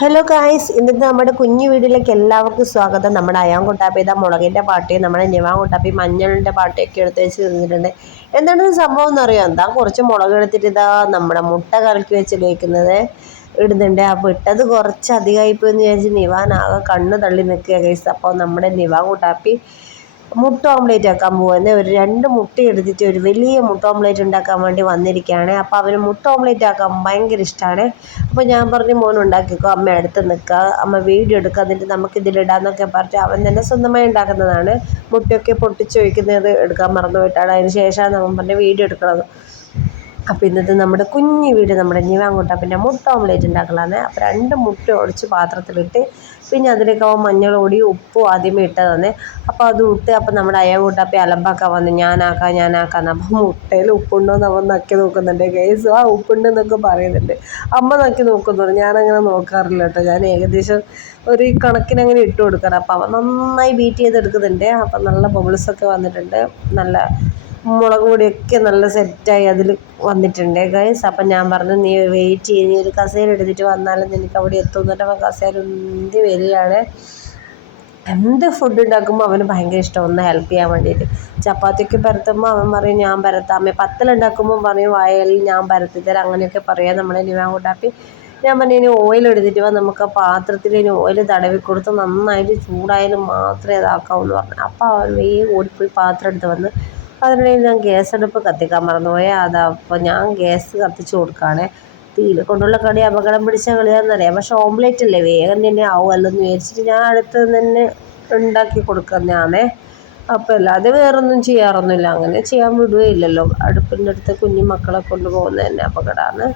Hello guys ഇന്നത്തെ നമ്മുടെ കുഞ്ഞു വീട്ടിലേക്ക് എല്ലാവർക്കും സ്വാഗതം. നമ്മുടെ അയാൻ ഇതാ മുളകിന്റെ പാട്ടി നമ്മുടെ നിവാൻ കുട്ടാപ്പി മഞ്ഞളിന്റെ പാട്ടിയൊക്കെ എടുത്ത് വെച്ച് തിന്നിട്ടുണ്ട്. എന്താണ് സംഭവം എന്ന് എന്നറിയാം? എന്താ കുറച്ച് മുളക് എടുത്തിട്ട് ഇതാ നമ്മുടെ മുട്ട കലക്കി വെച്ച് കഴിക്കുന്നത് ഇടുന്നുണ്ട്. അപ്പോൾ ഇട്ടത് കുറച്ച് അധികമായിപ്പോയെന്ന് വിചാരിച്ച് നിവാൻ ആകെ കണ്ണ് തള്ളി നിൽക്കുക ഗൈസ് അപ്പോൾ നമ്മുടെ നിവാൻ കുട്ടാപ്പി മുട്ട ഓംലേറ്റ് ആക്കാൻ പോകുന്നത് ഒരു രണ്ട് മുട്ട എടുത്തിട്ട് ഒരു വലിയ മുട്ട ഓംലേറ്റ് ഉണ്ടാക്കാൻ വേണ്ടി വന്നിരിക്കുകയാണ് അപ്പോൾ അവന് മുട്ട ഓംലേറ്റ് ആക്കാൻ ഭയങ്കര ഇഷ്ടമാണ് അപ്പോൾ ഞാൻ പറഞ്ഞു മോൻ ഉണ്ടാക്കിക്കോ അമ്മ അടുത്ത് നിൽക്കുക അമ്മ വീഡിയോ എടുക്കുക എന്നിട്ട് നമുക്ക് ഇതിലിടാന്നൊക്കെ പറഞ്ഞിട്ട് അവൻ തന്നെ സ്വന്തമായി ഉണ്ടാക്കുന്നതാണ്. മുട്ടയൊക്കെ പൊട്ടിച്ചൊഴിക്കുന്നത് എടുക്കാൻ മറന്നു പോയിട്ടാണ്. അതിന് ശേഷമാണ് അവൻ പറഞ്ഞ് വീഡിയോ എടുക്കുന്നത് അപ്പോൾ ഇന്നത്തെ നമ്മുടെ കുഞ്ഞു വീട് നമ്മുടെ പിന്നെ മുട്ട ഓംലേറ്റ് ഉണ്ടാക്കലാണ് അപ്പോൾ രണ്ട് മുട്ട ഒടിച്ച് പാത്രത്തിലിട്ട് പിന്നെ അതിലേക്ക് മഞ്ഞൾ മഞ്ഞളോടി ഉപ്പും ആദ്യമേ ഇട്ടതാണ് അപ്പോൾ അത് ഇട്ട് അപ്പോൾ നമ്മുടെ അയകൂട്ടപ്പി അലമ്പാക്കാൻ വന്നു ഞാനാക്കാം ഞാനാക്കാന്ന്. അപ്പോൾ മുട്ടയിൽ ഉപ്പുണ്ടോ അവൻ നക്കി നോക്കുന്നുണ്ട്. കേസ് ആ ഉപ്പുണ്ടെന്നൊക്കെ പറയുന്നുണ്ട്. അമ്മ നക്കി നോക്കുന്നുണ്ട്. ഞാനങ്ങനെ നോക്കാറില്ല കേട്ടോ. ഞാൻ ഏകദേശം ഒരു കണക്കിന് അങ്ങനെ ഇട്ട് കൊടുക്കാറ്. അപ്പോൾ അവൻ നന്നായി ബീറ്റ് ചെയ്തെടുക്കുന്നുണ്ട്. അപ്പം നല്ല ബബിൾസൊക്കെ വന്നിട്ടുണ്ട്. നല്ല മുളക് പൊടിയൊക്കെ നല്ല സെറ്റായി അതിൽ വന്നിട്ടുണ്ട് ഗൈസ് അപ്പം ഞാൻ പറഞ്ഞു നീ വെയിറ്റ് ചെയ്ത് നീ ഒരു കസേര എടുത്തിട്ട് വന്നാലും നിനക്ക് അവിടെ എത്തും. എന്നിട്ട് അവൻ കസേര ഉന്തി വരികയാണ്. എന്ത് ഫുഡ് ഉണ്ടാക്കുമ്പോൾ അവന് ഭയങ്കര ഇഷ്ടം ഒന്ന് ഹെൽപ്പ് ചെയ്യാൻ വേണ്ടിയിട്ട്. ചപ്പാത്തിയൊക്കെ പരത്തുമ്പോൾ അവൻ പറയും ഞാൻ പരത്താമേ പത്തലുണ്ടാക്കുമ്പോൾ പറയും വയലിൽ ഞാൻ പരത്തി തരാം. അങ്ങനെയൊക്കെ പറയാം നമ്മളെ നമ്മുടെ നിവാങ്കുട്ടാപ്പി ഞാൻ പറഞ്ഞു ഇനി ഓയിൽ എടുത്തിട്ട് വാ നമുക്ക് ആ പാത്രത്തിൽ ഇനി ഓയിൽ തടവി കൊടുത്ത് നന്നായിട്ട് ചൂടായാലും മാത്രമേ ഇതാക്കാവൂ എന്ന് പറഞ്ഞു. അപ്പോൾ അവൻ വേഗം ഓടിപ്പോയി പാത്രം എടുത്ത് വന്ന് അതിനിടയിൽ ഞാൻ ഗ്യാസ് അടുപ്പ് കത്തിക്കാൻ മറന്നുപോയി. അതാ അപ്പോൾ ഞാൻ ഗ്യാസ് കത്തിച്ചു കൊടുക്കുകയാണേ തീയിൽ കൊണ്ടുള്ള കളി അപകടം പിടിച്ച കളിയാണെന്നറിയാം പക്ഷെ ഓംലേറ്റ് അല്ലേ വേഗം തന്നെ ആവുമല്ലോ എന്ന് വിചാരിച്ചിട്ട് ഞാൻ അടുത്ത് തന്നെ ഉണ്ടാക്കി കൊടുക്കുന്നതാണേ അപ്പോൾ അല്ലാതെ വേറൊന്നും ചെയ്യാറൊന്നുമില്ല. അങ്ങനെ ചെയ്യാൻ വിടുകയില്ലല്ലോ. അടുപ്പിന്റെ അടുത്ത് കുഞ്ഞു മക്കളെ കൊണ്ടുപോകുന്നത് തന്നെ അപകടമാണ്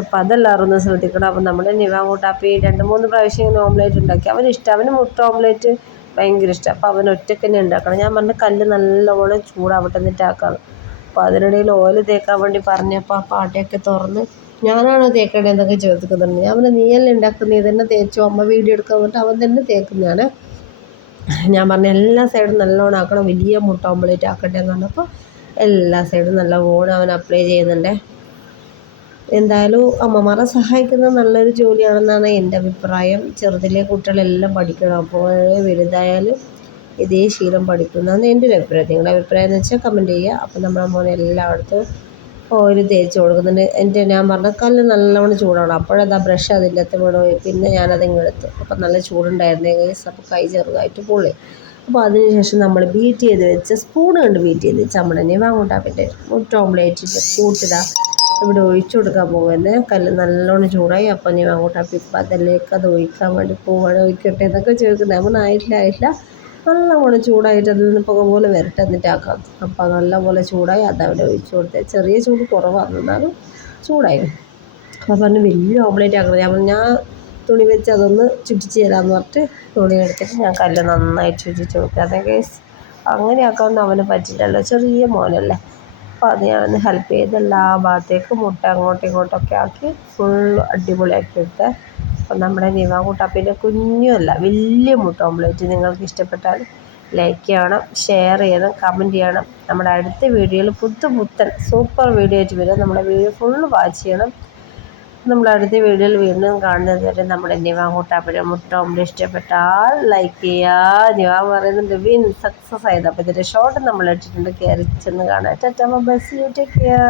അപ്പം അതെല്ലാവരും ഒന്ന് ശ്രദ്ധിക്കണം. അപ്പം നമ്മുടെ കൂട്ടാപ്പി രണ്ട് മൂന്ന് പ്രാവശ്യം ഇങ്ങനെ ഓംലേറ്റ് ഉണ്ടാക്കി. അവനിഷ്ടം. അവന് മുട്ട ഓംലേറ്റ് ഭയങ്കര ഇഷ്ടം. അപ്പോൾ അവൻ ഒറ്റയ്ക്ക് തന്നെ ഉണ്ടാക്കണം. ഞാൻ പറഞ്ഞ കല്ല് നല്ലപോലെ ചൂടാവട്ടെ എന്നിട്ടാക്കാണ് അപ്പോൾ അതിനിടയിൽ ഓയിൽ തേക്കാൻ വേണ്ടി പറഞ്ഞപ്പോൾ ആ പാട്ടയൊക്കെ തുറന്ന് ഞാനാണോ തേക്കേണ്ടതെന്നൊക്കെ ചോദിക്കുന്നുണ്ട്. ഞാൻ പറഞ്ഞ നീയല്ലേ ഉണ്ടാക്കുന്നത് നീ തന്നെ തേച്ചു. അമ്മ വീഡിയോ എടുക്കാൻ എന്നിട്ട് അവൻ തന്നെ തേക്കുന്നതാണ്. ഞാൻ പറഞ്ഞ എല്ലാ സൈഡും നല്ലോണം ആക്കണം. വലിയ മുട്ട ഓംപ്ലേറ്റ് ആക്കട്ടെ എന്ന് പറഞ്ഞപ്പോൾ എല്ലാ സൈഡും നല്ല ഓണം അവൻ അപ്ലൈ ചെയ്യുന്നുണ്ട്. എന്തായാലും അമ്മമാരെ സഹായിക്കുന്നത് നല്ലൊരു ജോലിയാണെന്നാണ് എന്റെ അഭിപ്രായം. ചെറുതിലെ കുട്ടികളെല്ലാം പഠിക്കണം. അപ്പോൾ വലുതായാലും ഇതേ ശീലം പഠിക്കുന്നതാണ് എന്റെ ഒരു അഭിപ്രായം. നിങ്ങളുടെ അഭിപ്രായം എന്ന് വെച്ചാൽ കമന്റ് ചെയ്യുക. അപ്പോൾ നമ്മുടെ മോൻ എല്ലായിടത്തും ഓയിൽ തേച്ച് കൊടുക്കുന്നുണ്ട്. എന്റെ ഞാൻ പറഞ്ഞ കല്ല് നല്ലവണ്ണം അപ്പോഴത് ആ ബ്രഷ് അതിന്റെ അകത്ത് വീണുപോയി പിന്നെ ഞാനതിങ്ങ് എടുത്തു. അപ്പം നല്ല ചൂടുണ്ടായിരുന്നു കൈസ് അപ്പോൾ കൈ ചെറുതായിട്ട് പൊള്ളി. അപ്പോൾ അതിനുശേഷം നമ്മൾ ബീറ്റ് ചെയ്ത് വെച്ച് സ്പൂൺ കൊണ്ട് ബീറ്റ് ചെയ്ത് വെച്ച് വാങ്ങൂട്ടാ വെണ്ടി മുട്ട ഓംലേറ്റിന്റെ കൂട്ടിതാ ഇവിടെ ഒഴിച്ചു കൊടുക്കാൻ പോകുന്നത്. കല്ല് നല്ലോണം ചൂടായി. അപ്പം ഞാൻ അങ്ങോട്ട് അപ്പം അതിലേക്ക് അത് ഒഴിക്കാൻ വേണ്ടി പോവാണ്. ഒഴിക്കട്ടെ എന്നൊക്കെ ചോദിക്കുന്നത്. നമ്മൾ ആയിട്ടില്ല ആയിട്ടില്ല. നല്ലപോലെ ചൂടായിട്ട് അതിൽ നിന്ന് പുക പോലെ വരട്ടെ എന്നിട്ടാക്കാം അപ്പം നല്ലപോലെ ചൂടായി അതവിടെ ഒഴിച്ചു കൊടുത്തത് ചെറിയ ചൂട് കുറവാണ്. എന്നാലും ചൂടായി. അപ്പം പറഞ്ഞു വലിയ ഓംലേറ്റ് ആക്കണം ഞാൻ ഞാൻ തുണി വെച്ച് അതൊന്ന് ചുറ്റിച്ച് തരാമെന്ന് പറഞ്ഞിട്ട് തുണി എടുത്തിട്ട് ഞാൻ കല്ല് നന്നായിട്ട് ചുറ്റിച്ച് കൊടുക്കുക അങ്ങനെ ആക്കാമെന്ന് അവന് പറ്റില്ലല്ലോ. ചെറിയ മോനല്ലേ. അപ്പോൾ അത് ഞാൻ ഹെൽപ്പ് ചെയ്ത് എല്ലാ ഭാഗത്തേക്കും മുട്ട അങ്ങോട്ടും ഇങ്ങോട്ടൊക്കെ ആക്കി ഫുൾ അടിപൊളിയാക്കി എടുത്ത്. അപ്പം നമ്മുടെ നിവ പിന്നെ കുഞ്ഞുമല്ല വലിയ മുട്ട ഓംലേറ്റ് നിങ്ങൾക്ക് ഇഷ്ടപ്പെട്ടാൽ ലൈക്ക് ചെയ്യണം ഷെയർ ചെയ്യണം കമന്റ് ചെയ്യണം. നമ്മുടെ അടുത്ത വീഡിയോയിൽ പുത്തു പുത്തൻ സൂപ്പർ വീഡിയോ ആയിട്ട് വരും. നമ്മുടെ വീഡിയോ ഫുള്ള് വാച്ച് ചെയ്യണം. നമ്മൾ അടുത്ത വീഡിയോയിൽ വീണ്ടും കാണുന്നത് വരെ നമ്മുടെ നിവാ കൂട്ടാപ്പുരം മുട്ട ഓംലെറ്റ് ഇഷ്ടപ്പെട്ടാൽ ലൈക്ക് ചെയ്യുക നിവാ പറയുന്നുണ്ട് വിൻ സക്സസ് ആയത്. അപ്പോൾ ഇതിന്റെ ഷോർട്ട് നമ്മൾ ഇട്ടിട്ടുണ്ട്. കയറി ചെന്ന് കാണാം. ടാറ്റ ബസ് യു ടേക്ക് കെയർ